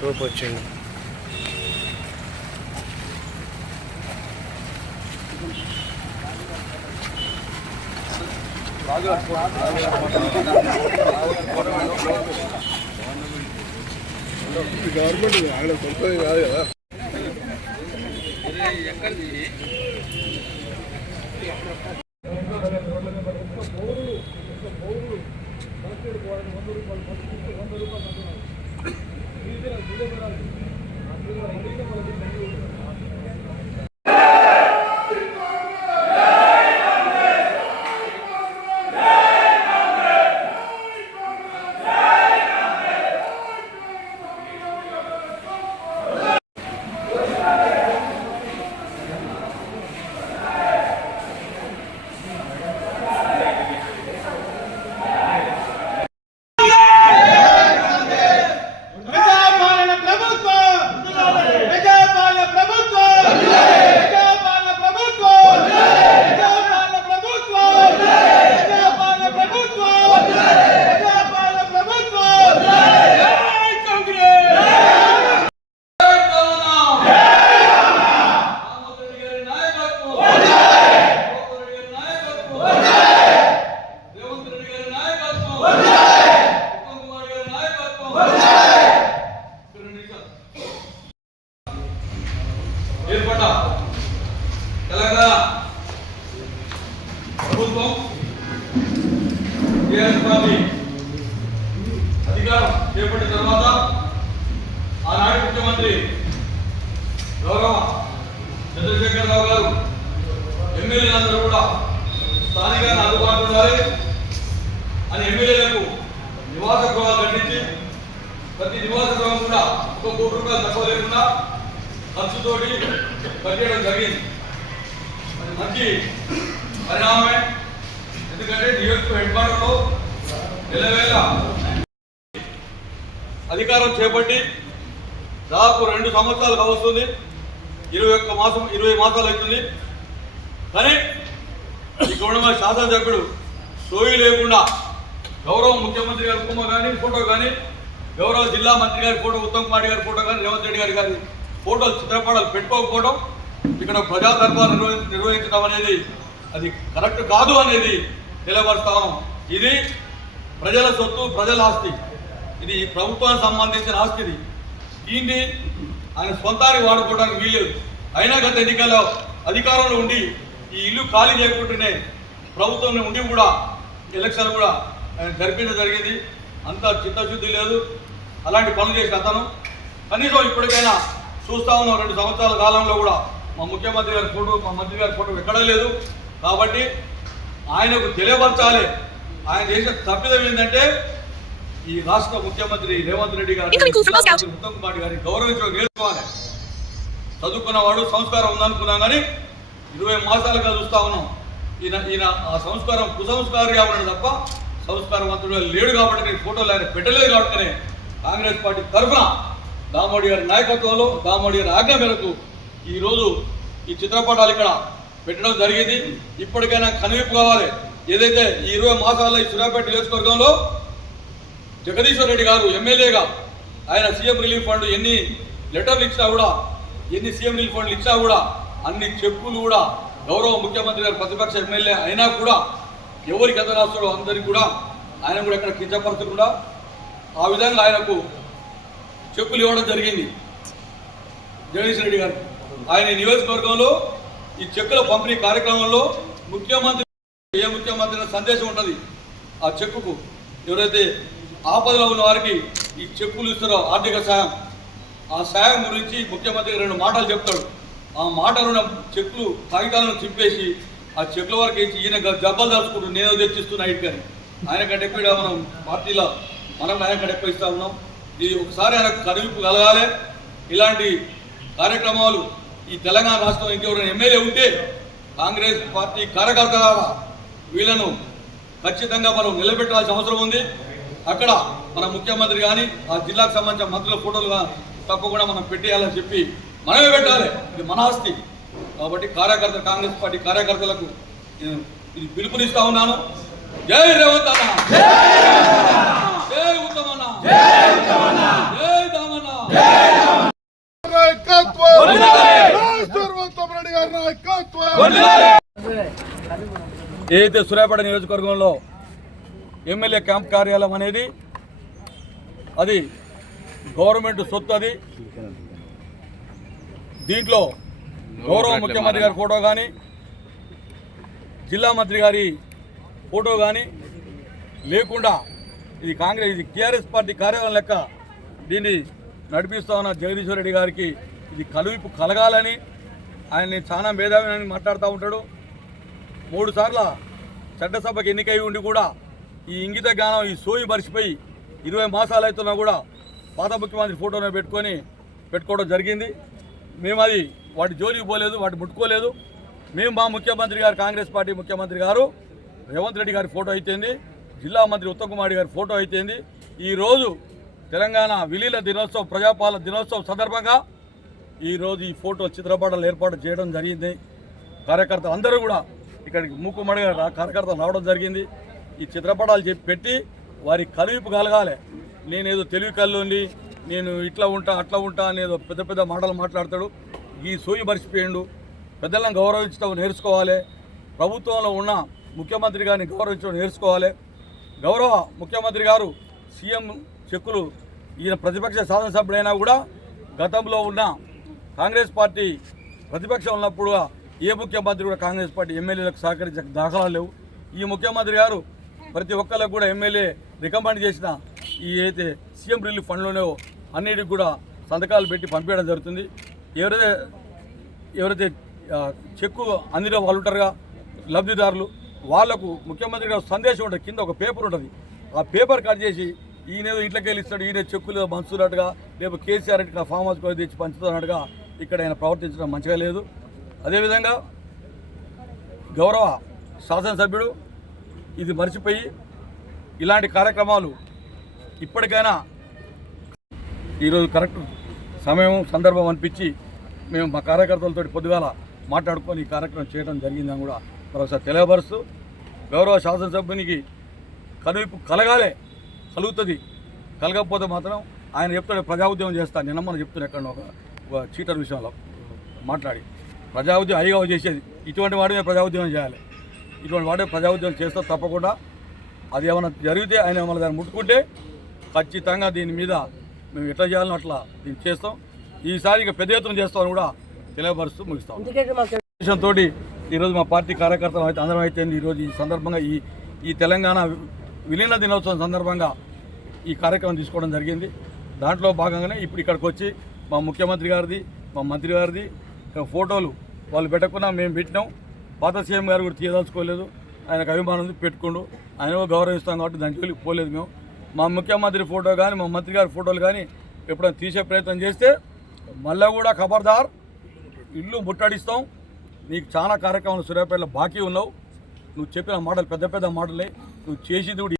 తోపు వచ్చింది. గవర్నమెంట్ అక్కడ కొనుక్కోదు కాదు కదా. తెలంగాణ ప్రభుత్వం అధికారం చేపట్టిన తర్వాత ఆనాటి ముఖ్యమంత్రి గౌరవ చంద్రశేఖరరావు గారు ఎమ్మెల్యేలందరూ కూడా స్థానికంగా అందుబాటులో ఉండాలి అని ఎమ్మెల్యేలకు నివాస గృహాలు కట్టించి ప్రతి నివాస గృహం కూడా ₹1 కోటి తక్కువ లేకుండా ఖర్చుతోటి కట్టేయడం జరిగింది. మంచి పరిణామమే. ఎందుకంటే నియోజక హెడ్ క్వార్టర్లో నెలవేళ అధికారం చేపట్టి దాదాపు 2 సంవత్సరాలు కావస్తుంది. 20 మాసాలు అవుతుంది. కానీ ఇక్కడ ఉన్న శాసనసభ్యుడు సోయి లేకుండా గౌరవ ముఖ్యమంత్రి గారి కుమ్మ కానీ ఫోటో కానీ, గౌరవ జిల్లా మంత్రి గారి ఫోటో, ఉత్తమ్ కుమార్ గారి ఫోటో కానీ, రేవంత్ రెడ్డి గారి ఫోటోలు చిత్రపటాలు పెట్టుకోకపోవడం, ఇక్కడ ప్రజా దర్బార్ నిర్వహించడం అనేది అది కరెక్ట్ కాదు అనేది తెలియపరుస్తాము. ఇది ప్రజల సొత్తు, ప్రజల ఆస్తి. ఇది ప్రభుత్వానికి సంబంధించిన ఆస్తి. దీన్ని ఆయన సొంతానికి వాడుకోవడానికి వీలేదు. అయినా గత ఎన్నికల్లో అధికారంలో ఉండి ఈ ఇల్లు ఖాళీ చేయకుండానే ప్రభుత్వంలో ఉండి కూడా ఎలక్షన్ కూడా ఆయన జరిపించడం జరిగింది. అంత చిత్తశుద్ధి లేదు. అలాంటి పనులు చేసిన అతను కనీసం ఇప్పటికైనా చూస్తా ఉన్నాం. 2 సంవత్సరాల కాలంలో కూడా మా ముఖ్యమంత్రి గారి ఫోటో, మా మంత్రి గారి ఫోటో ఎక్కడా లేదు. కాబట్టి ఆయనకు తెలియపరచాలి. ఆయన చేసిన తప్పిదం ఏంటంటే ఈ రాష్ట్ర ముఖ్యమంత్రి రేవంత్ రెడ్డి గారు, ఉత్తమ్ కుమార్ గారిని గౌరవించడం నేర్చుకోవాలి. చదువుకున్నవాడు సంస్కారం ఉందనుకున్నాం, కానీ 20 మాసాలుగా చూస్తా ఉన్నాం. ఈయన ఆ సంస్కారం కుసంస్కారిగా ఉన్నాడు తప్ప సంస్కారవంతుడుగా లేడు. కాబట్టి నేను ఫోటోలు ఆయన పెట్టలేదు. కాబట్టి కాంగ్రెస్ పార్టీ తరఫున దామోడి గారి నాయకత్వంలో, దామోడి గారి ఆజ్ఞ మేరకు ఈరోజు ఈ చిత్రపటాలు ఇక్కడ పెట్టడం జరిగింది. ఇప్పటికైనా కనువిప్పు కావాలి. ఏదైతే ఈ 20 మాసాల్లో ఈ సూర్యాపేట నియోజకవర్గంలో జగదీశ్వర్ రెడ్డి గారు ఎమ్మెల్యేగా ఆయన సీఎం రిలీఫ్ ఫండ్ ఎన్ని లెటర్లు ఇచ్చినా కూడా, ఎన్ని సీఎం రిలీఫ్ ఫండ్లు ఇచ్చినా కూడా, అన్ని చెక్కులు కూడా గౌరవ ముఖ్యమంత్రి గారు ప్రతిపక్ష ఎమ్మెల్యే అయినా కూడా ఎవరికి ఎంత రాస్తాడో అందరికీ కూడా ఆయన కూడా ఎక్కడ కించపరచకుండా ఆ విధంగా ఆయనకు చెక్కులు ఇవ్వడం జరిగింది. జగదీశ్వర్ రెడ్డి గారు ఆయన నియోజకవర్గంలో ఈ చెక్కుల పంపిణీ కార్యక్రమంలో ఏ ముఖ్యమంత్రి సందేశం ఉంటుంది ఆ చెక్కుకు. ఎవరైతే ఆపదలో ఉన్న వారికి ఈ చెక్కులు ఇస్తారో ఆర్థిక సాయం, ఆ సాయం గురించి ముఖ్యమంత్రి 2 మాటలు చెప్తాడు. ఆ మాటలను చెక్కులు కాగితాలను చింపేసి ఆ చెక్కుల వరకు వేసి ఈయన జబ్బలు దాచుకుంటూ నేను తెచ్చిస్తున్నా ఇటుకని. ఆయన కంటే ఎక్కువ మనం పార్టీలో ఆయన కంటే ఎక్కువ ఇస్తా ఉన్నాం. ఇది ఒకసారి ఆయనకు కనువిప్పు కలగాలి. ఇలాంటి కార్యక్రమాలు ఈ తెలంగాణ రాష్ట్రంలో ఇంకెవరైనా ఎమ్మెల్యే ఉంటే కాంగ్రెస్ పార్టీ కార్యకర్తల వీళ్ళను ఖచ్చితంగా మనం నిలబెట్టాల్సిన అవసరం ఉంది. అక్కడ మన ముఖ్యమంత్రి కానీ ఆ జిల్లాకు సంబంధించిన మంత్రుల ఫోటోలు తప్పకుండా మనం పెట్టేయాలని చెప్పి మనమే పెట్టాలి. ఇది మన ఆస్తి. కాబట్టి కాంగ్రెస్ పార్టీ కార్యకర్తలకు ఇది పిలుపునిస్తా ఉన్నాను. జై రేవంత్ అన్న, జై ఉత్తమన్న, జై దామన్న, ఏదైతే సూర్యాపేట నియోజకవర్గంలో ఎమ్మెల్యే క్యాంప్ కార్యాలయం అనేది అది గవర్నమెంట్ సొత్తు. అది దీంట్లో గౌరవ ముఖ్యమంత్రి గారి ఫోటో కానీ జిల్లా మంత్రి గారి ఫోటో కానీ లేకుండా ఇది కాంగ్రెస్, ఇది టీఆర్ఎస్ పార్టీ కార్యాలయం లెక్క దీన్ని నడిపిస్తూ ఉన్న జగదీశ్వర్ రెడ్డి గారికి ఇది కలువిపు కలగాలని ఆయన్ని చాలా మేధావి అని మాట్లాడుతూ ఉంటాడు. 3 సార్ల చట్టసభకు ఎన్నికై ఉండి కూడా ఈ ఇంగిత జ్ఞానం, ఈ సోయి మరిచిపోయి 20 మాసాలు అవుతున్నా కూడా పాత ముఖ్యమంత్రి ఫోటోను పెట్టుకోవడం జరిగింది. మేము అది వాటి జోలికి పోలేదు, వాటి ముట్టుకోలేదు. మేము మా ముఖ్యమంత్రి గారు, కాంగ్రెస్ పార్టీ ముఖ్యమంత్రి గారు రేవంత్ రెడ్డి గారి ఫోటో అయితేంది, జిల్లా మంత్రి ఉత్తమ్ కుమార్ గారి ఫోటో అయితేంది, ఈరోజు తెలంగాణ విలీన దినోత్సవం, ప్రజాపాలన దినోత్సవం సందర్భంగా ఈరోజు ఈ ఫోటో చిత్రపటాలు ఏర్పాటు చేయడం జరిగింది. కార్యకర్తలు అందరూ కూడా ఇక్కడికి మూకుమ్మడిగా కార్యకర్తలు రావడం జరిగింది. ఈ చిత్రపటాలు పెట్టి వారి కలువిపు కలగాలి. నేనేదో తెలివి కల్లోని నేను ఇట్లా ఉంటా అట్లా ఉంటా అనేదో పెద్ద పెద్ద మాటలు మాట్లాడతాడు. ఈ సోయి మరిచిపోయిండు. పెద్దలను గౌరవించడం నేర్చుకోవాలి. ప్రభుత్వంలో ఉన్న ముఖ్యమంత్రి గారిని గౌరవించడం నేర్చుకోవాలి. గౌరవ ముఖ్యమంత్రి గారు సీఎం చెక్కులు ఈయన ప్రతిపక్ష శాసనసభ్యుడైనా కూడా గతంలో ఉన్న కాంగ్రెస్ పార్టీ ప్రతిపక్షం ఉన్నప్పుడు ఏ ముఖ్యమంత్రి కూడా కాంగ్రెస్ పార్టీ ఎమ్మెల్యేలకు సహకరించే దాఖలాలు లేవు. ఈ ముఖ్యమంత్రి గారు ప్రతి ఒక్కరికి కూడా ఎమ్మెల్యే రికమెండ్ చేసిన ఈ అయితే సీఎం రిలీఫ్ ఫండ్లోనే అన్నిటికి కూడా సంతకాలు పెట్టి పంపించడం జరుగుతుంది. ఎవరైతే చెక్కు అందిన వాళ్ళు ఉంటారుగా లబ్ధిదారులు, వాళ్లకు ముఖ్యమంత్రి గారు సందేశం ఉంటుంది. కింద ఒక పేపర్ ఉంటుంది. ఆ పేపర్ కట్ చేసి ఈయనేదో ఇంట్లోకి వెళ్ళి ఇస్తాడు, ఈయన చెక్కులు పంచుతున్నట్టుగా, లేకపోతే కేసీఆర్ ఇంటికి ఫామ్ హౌస్ కూడా తెచ్చి పంచుతున్నట్టుగా ఇక్కడ ఆయన ప్రవర్తించడం మంచిగా లేదు. అదేవిధంగా గౌరవ శాసనసభ్యుడు ఇది మర్చిపోయి ఇలాంటి కార్యక్రమాలు ఇప్పటికైనా ఈరోజు కరెక్ట్ సమయం సందర్భం అనిపించి మేము మా కార్యకర్తలతో పొద్దుగాల మాట్లాడుకొని ఈ కార్యక్రమం చేయడం జరిగిందని కూడా మరొకసారి తెలియపరుస్తూ, గౌరవ శాసనసభ్యునికి కనువిప్పు కలగాలే, కలుగుతుంది. కలగకపోతే మాత్రం ఆయన చెప్తాడు ప్రజా ఉద్యమం చేస్తాను. నిన్న మనం చెప్తున్నా ఎక్కడ ఒక చీటర్ విషయంలో మాట్లాడి ప్రజా ఉద్యమం హైగా చేసేది ఇటువంటి వాడే ప్రజా ఉద్యమం చేయాలి. ఇటువంటి వాడే ప్రజా ఉద్యమం చేస్తాం తప్పకుండా. అది ఏమైనా జరిగితే ఆయన మళ్ళీ దాన్ని ముట్టుకుంటే ఖచ్చితంగా దీని మీద మేము ఎట్లా చేయాలని అట్లా దీన్ని చేస్తాం. ఈసారి ఇక పెద్ద ఎత్తున చేస్తామని కూడా తెలియపరుస్తూ ముగిస్తాం. తోటి ఈరోజు మా పార్టీ కార్యకర్తలు అయితే అందరం అయితే ఈరోజు ఈ సందర్భంగా ఈ తెలంగాణ విలీన దినోత్సవం సందర్భంగా ఈ కార్యక్రమం తీసుకోవడం జరిగింది. దాంట్లో భాగంగానే ఇప్పుడు ఇక్కడికి వచ్చి మా ముఖ్యమంత్రి గారిది, మా మంత్రి గారిది ఫోటోలు వాళ్ళు పెట్టకుండా మేము పెట్టినాం. పాత సీఎం గారు కూడా తీయదలుచుకోలేదు. ఆయనకు అభిమానం ఉంది, పెట్టుకుండు. ఆయన గౌరవిస్తాం కాబట్టి దానికి పోలేదు. మేము మా ముఖ్యమంత్రి ఫోటో కానీ మా మంత్రి గారి ఫోటోలు కానీ ఎప్పుడైనా తీసే ప్రయత్నం చేస్తే మళ్ళీ కూడా ఖబర్దార్, ఇల్లు ముట్టడిస్తాం. నీకు చాలా కార్యక్రమాలు సూర్యాపేటలో బాకీ ఉన్నావు. నువ్వు చెప్పిన మాటలు పెద్ద పెద్ద మాటలే, నువ్వు చేసింది కూడా